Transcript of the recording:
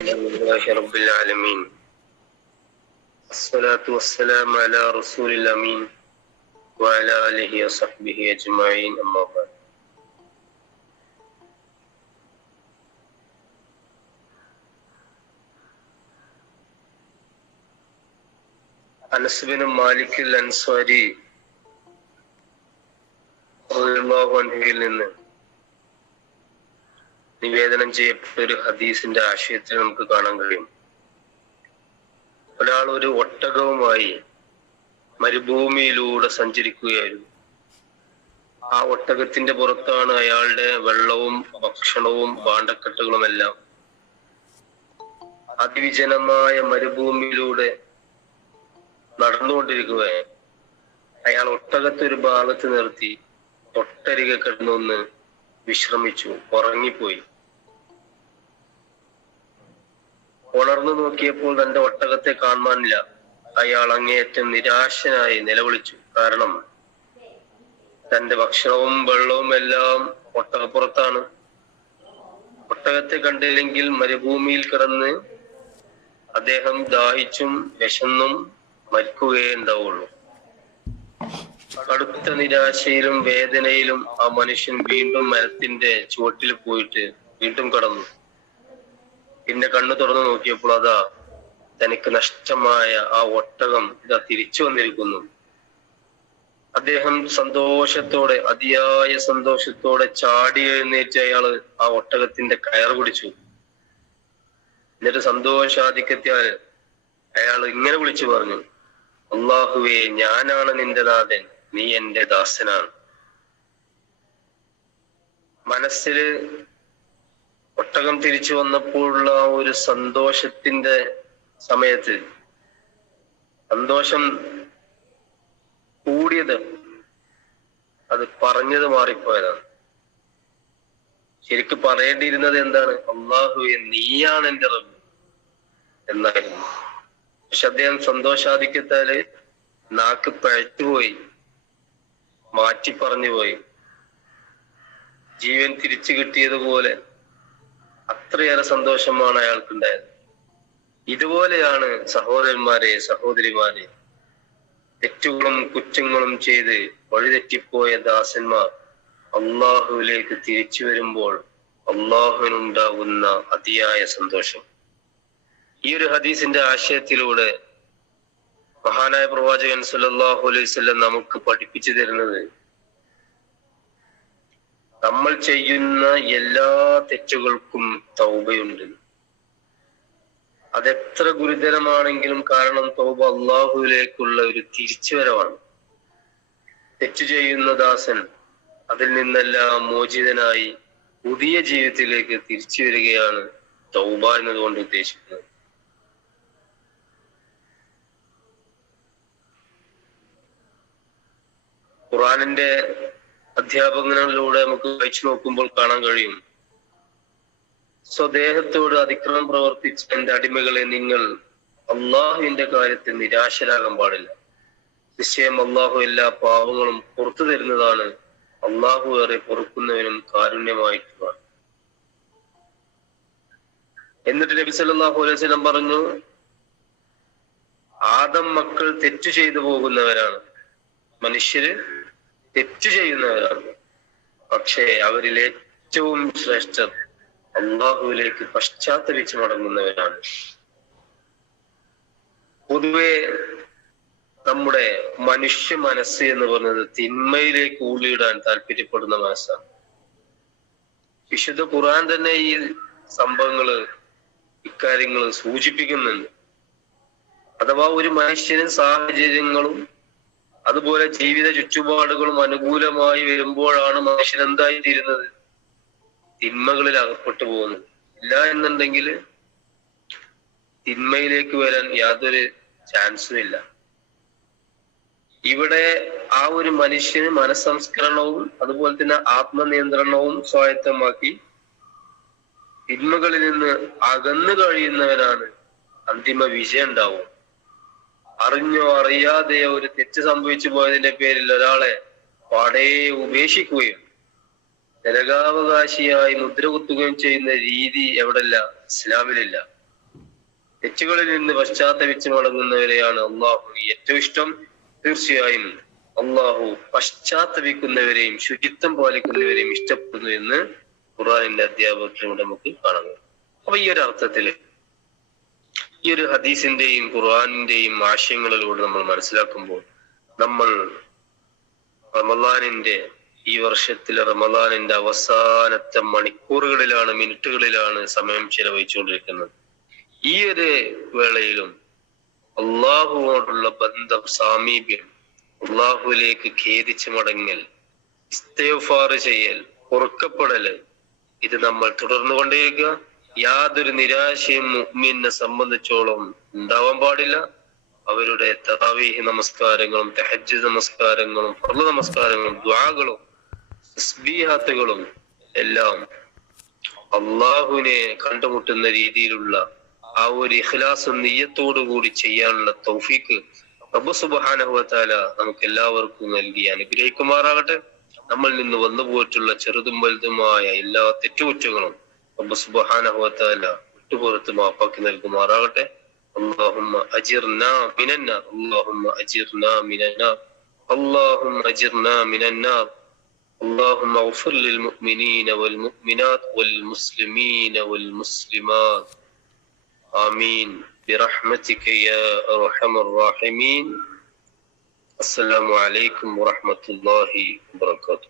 لله رب العالمين الصلاة والسلام على رسول الأمين وعلى آله وصحبه أجمعين أما بعد. Anas bin Malik അൽ അൻസാരി റളിയല്ലാഹു അൻഹുവിൽ നിന്ന് നിവേദനം ചെയ്യപ്പെട്ട ഒരു ഹദീസിന്റെ ആശയത്തിൽ നമുക്ക് കാണാൻ കഴിയും. ഒരാൾ ഒരു ഒട്ടകവുമായി മരുഭൂമിയിലൂടെ സഞ്ചരിക്കുകയായിരുന്നു. ആ ഒട്ടകത്തിന്റെ പുറത്താണ് അയാളുടെ വെള്ളവും ഭക്ഷണവും ഭാണ്ഡക്കെട്ടുകളും എല്ലാം. അതിവിജനമായ മരുഭൂമിയിലൂടെ നടന്നുകൊണ്ടിരിക്കുകയാണ്. അയാൾ ഒട്ടകത്തെ ഒരു ഭാഗത്ത് നിർത്തി തൊട്ടരികെ കിടന്നൊന്ന് വിശ്രമിച്ചു, ഉറങ്ങിപ്പോയി. ഉണർന്നു നോക്കിയപ്പോൾ തന്റെ ഒട്ടകത്തെ കാണാനില്ല. അയാൾ അങ്ങേയറ്റം നിരാശനായി നിലവിളിച്ചു. കാരണം തന്റെ ഭക്ഷണവും വെള്ളവും എല്ലാം ഒട്ടകപ്പുറത്താണ്. ഒട്ടകത്തെ കണ്ടില്ലെങ്കിൽ മരുഭൂമിയിൽ കിടന്ന് അദ്ദേഹം ദാഹിച്ചും വിശന്നും മരിക്കുകയേ ഉണ്ടാവുള്ളൂ. കടുത്ത നിരാശയിലും വേദനയിലും ആ മനുഷ്യൻ വീണ്ടും മരത്തിന്റെ ചുവട്ടിൽ പോയിട്ട് വീണ്ടും കടന്നു. പിന്നെ കണ്ണു തുറന്നു നോക്കിയപ്പോൾ അതാ തനിക്ക് നഷ്ടമായ ആ ഒട്ടകം ഇതാ തിരിച്ചു വന്നിരിക്കുന്നു. അദ്ദേഹം സന്തോഷത്തോടെ, അതിയായ സന്തോഷത്തോടെ ചാടി എഴുന്നേറ്റ് അയാള് ആ ഒട്ടകത്തിന്റെ കയർ പിടിച്ചു. എന്നിട്ട് സന്തോഷാധിക്യത്താൽ അയാൾ ഇങ്ങനെ വിളിച്ചു പറഞ്ഞു, അല്ലാഹുവേ, ഞാനാണ് നിന്റെ നാഥൻ, നീ എന്റെ ദാസനാണ്. മനസ്സില് ഒട്ടകം തിരിച്ചു വന്നപ്പോഴുള്ള ആ ഒരു സന്തോഷത്തിന്റെ സമയത്ത് സന്തോഷം കൂടിയത് അത് പറഞ്ഞത് മാറിപ്പോയതാണ്. ശരിക്കും പറയേണ്ടിയിരുന്നത് എന്താണ്? അല്ലാഹുവേ, നീയാണ് എന്റെ റബ്ബ് എന്നായിരുന്നു. പക്ഷെ അദ്ദേഹം സന്തോഷാധിക്യത്താല് നാക്ക് പഴച്ചുപോയി, മാറ്റി പറഞ്ഞുപോയി. ജീവൻ തിരിച്ചു കിട്ടിയതുപോലെ അത്രയേറെ സന്തോഷമാണ് അയാൾക്കുണ്ടായത്. ഇതുപോലെയാണ് സഹോദരന്മാരെ, സഹോദരിമാരെ, തെറ്റുകളും കുറ്റങ്ങളും ചെയ്ത് വഴിതെറ്റിപ്പോയ ദാസന്മാർ അള്ളാഹുവിലേക്ക് തിരിച്ചു വരുമ്പോൾ അള്ളാഹുവിനുണ്ടാകുന്ന അതിയായ സന്തോഷം. ഈ ഒരു ഹദീസിന്റെ ആശയത്തിലൂടെ മഹാനായ പ്രവാചകൻ സല്ലല്ലാഹു അലൈഹി വസല്ലം നമുക്ക് പഠിപ്പിച്ചു തരുന്നത്, നമ്മൾ ചെയ്യുന്ന എല്ലാ തെറ്റുകൾക്കും തൗബയുണ്ട്. അതെത്ര ഗുരുതരമാണെങ്കിലും, കാരണം തൗബ അള്ളാഹുവിലേക്കുള്ള ഒരു തിരിച്ചുവരവാണ്. തെറ്റു ചെയ്യുന്ന ദാസൻ അതിൽ നിന്നെല്ലാം മോചിതനായി പുതിയ ജീവിതത്തിലേക്ക് തിരിച്ചു വരികയാണ് തൗബ എന്നതുകൊണ്ട് ഉദ്ദേശിക്കുന്നത്. ഖുർആനിന്റെ അധ്യാപനങ്ങളിലൂടെ നമുക്ക് വായിച്ചു നോക്കുമ്പോൾ കാണാൻ കഴിയും, സ്വദേഹത്തോട് അതിക്രമം പ്രവർത്തിച്ച എന്റെ അടിമകളെ, നിങ്ങൾ അള്ളാഹുവിന്റെ കാര്യത്തിൽ നിരാശരാകാൻ പാടില്ല. നിശ്ചയം അള്ളാഹു എല്ലാ പാവങ്ങളും പുറത്തു തരുന്നതാണ്. അള്ളാഹു ഏറെ പൊറുക്കുന്നവനും കാരുണ്യമായിട്ടുമാണ്. എന്നിട്ട് നബി സല്ലല്ലാഹു അലൈഹി വസല്ലം പറഞ്ഞു, ആദം മക്കൾ തെറ്റു ചെയ്തു പോകുന്നവരാണ്, മനുഷ്യര് തെറ്റു ചെയ്യുന്നവരാണ്. പക്ഷേ അവരിൽ ഏറ്റവും ശ്രേഷ്ഠർ അള്ളാഹുവിലേക്ക് പശ്ചാത്തപിച്ച് മടങ്ങുന്നവരാണ്. പൊതുവെ നമ്മുടെ മനുഷ്യ മനസ്സ് എന്ന് പറയുന്നത് തിന്മയിലേക്ക് ഊളിയിടാൻ താല്പര്യപ്പെടുന്ന മനസ്സാണ്. വിശുദ്ധ ഖുർആൻ തന്നെ ഈ സംഭവങ്ങള്, ഇക്കാര്യങ്ങൾ സൂചിപ്പിക്കുന്നുണ്ട്. അഥവാ ഒരു മനുഷ്യന് സാഹചര്യങ്ങളും അതുപോലെ ജീവിത ചുറ്റുപാടുകളും അനുകൂലമായി വരുമ്പോഴാണ് മനുഷ്യൻ എന്തായി തീരുന്നത്? തിന്മകളിൽ അകപ്പെട്ടു പോകുന്നത്. ഇല്ല എന്നുണ്ടെങ്കിൽ തിന്മയിലേക്ക് വരാൻ യാതൊരു ചാൻസും ഇല്ല. ഇവിടെ ആ ഒരു മനുഷ്യന് മനസ്സംസ്കരണവും അതുപോലെ തന്നെ ആത്മനിയന്ത്രണവും സ്വായത്തമാക്കി തിന്മകളിൽ നിന്ന് അകന്നു കഴിയുന്നവനാണ് അന്തിമ വിജയം ഉണ്ടാവും. അറിഞ്ഞോ അറിയാതെയോ ഒരു തെറ്റ് സംഭവിച്ചു പോയതിന്റെ പേരിൽ ഒരാളെ പാടെ ഉപേക്ഷിക്കുകയും നരകാവകാശിയായി മുദ്ര കുത്തുകയും ചെയ്യുന്ന രീതി എവിടെല്ല? ഇസ്ലാമിലില്ല. തെറ്റുകളിൽ നിന്ന് പശ്ചാത്തപിച്ച് മടങ്ങുന്നവരെയാണ് അള്ളാഹു ഏറ്റവും ഇഷ്ടം. തീർച്ചയായും അള്ളാഹു പശ്ചാത്തപിക്കുന്നവരെയും ശുചിത്വം പാലിക്കുന്നവരെയും ഇഷ്ടപ്പെടുന്നു എന്ന് ഖുർആനിന്റെ അധ്യാപനത്തിലൂടെ നമുക്ക് കാണാൻ കഴിയും. അപ്പൊ ഈ ഒരു അർത്ഥത്തില് ഈ ഒരു ഹദീസിന്റെയും ഖുർആനിന്റെയും ആശയങ്ങളിലൂടെ നമ്മൾ മനസ്സിലാക്കുമ്പോൾ, നമ്മൾ റമളാനിന്റെ ഈ വർഷത്തിലെ റമളാനിന്റെ അവസാനത്തെ മണിക്കൂറുകളിലാണ്, മിനിറ്റുകളിലാണ് സമയം ചെലവഴിച്ചുകൊണ്ടിരിക്കുന്നത്. ഈ ഒരു വേളയിലും അള്ളാഹുവോടുള്ള ബന്ധം, സാമീപ്യം, അള്ളാഹുവിലേക്ക് ഖേദിച്ച് മടങ്ങൽ, ഇസ്തിഗ്ഫാർ ചെയ്യൽ, പൊറുക്കപ്പെടല്, ഇത് നമ്മൾ തുടർന്നുകൊണ്ടേയിരിക്കുക. യാതൊരു നിരാശയും മുഅ്മിനെ സംബന്ധിച്ചോളം ഉണ്ടാവാൻ പാടില്ല. അവരുടെ തറാവീഹ് നമസ്കാരങ്ങളും തഹജ്ജുദ് നമസ്കാരങ്ങളും ഫർള് നമസ്കാരങ്ങളും ദുആകളും തസ്ബീഹാത്തുകളും എല്ലാം അള്ളാഹുവിനെ കണ്ടുമുട്ടുന്ന രീതിയിലുള്ള ആ ഒരു ഇഖ്ലാസും നിയ്യത്തോടു കൂടി ചെയ്യാനുള്ള തൗഫീക്ക് റബ്ബ് സുബ്ഹാനഹു വ തആല നമുക്ക് എല്ലാവർക്കും നൽകി അനുഗ്രഹിക്കുമാറാകട്ടെ. നമ്മൾ നിന്ന് വന്നു പോയിട്ടുള്ള ചെറുതും വലുതുമായ എല്ലാ തെറ്റുകുറ്റങ്ങളും റബ്ബ് സുബ്ഹാനഹു വ തആല വിട്ടുപുറത്ത് മാപ്പാക്കി നൽകുമാറാകട്ടെ. اللهم أجرنا من النار، اللهم أجرنا من النار، اللهم أجرنا من النار، اللهم اغفر للمؤمنين والمؤمنات والمسلمين والمسلمات، آمين برحمتك يا أرحم الراحمين. السلام عليكم ورحمة الله وبركاته.